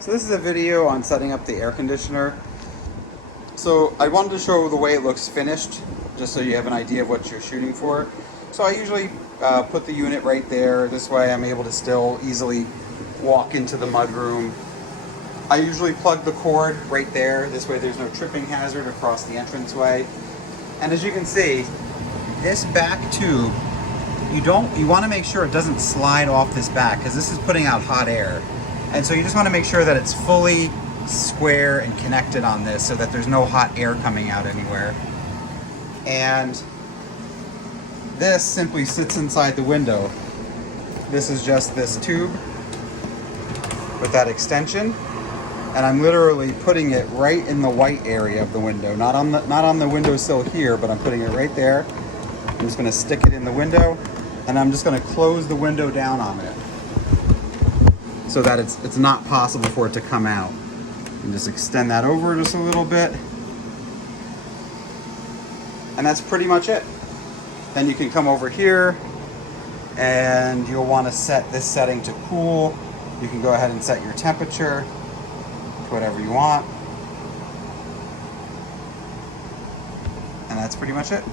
So this is a video on setting up the air conditioner. So I wanted to show the way it looks finished, just so you have an idea of what you're shooting for. So I usually put the unit right there. This way I'm able to still easily walk into the mudroom. I usually plug the cord right there. This way there's no tripping hazard across the entranceway. And as you can see, this back tube, you want to make sure it doesn't slide off this back, because this is putting out hot air. And so you just want to make sure that it's fully square and connected on this so that there's no hot air coming out anywhere. And this simply sits inside the window. This is just this tube with that extension. And I'm literally putting it right in the white area of the window, not on the windowsill here, but I'm putting it right there. I'm just going to stick it in the window, and I'm just going to close the window down on it so that it's not possible for it to come out. And just extend that over just a little bit. And that's pretty much it. Then you can come over here and you'll want to set this setting to cool. You can go ahead and set your temperature to whatever you want. And that's pretty much it.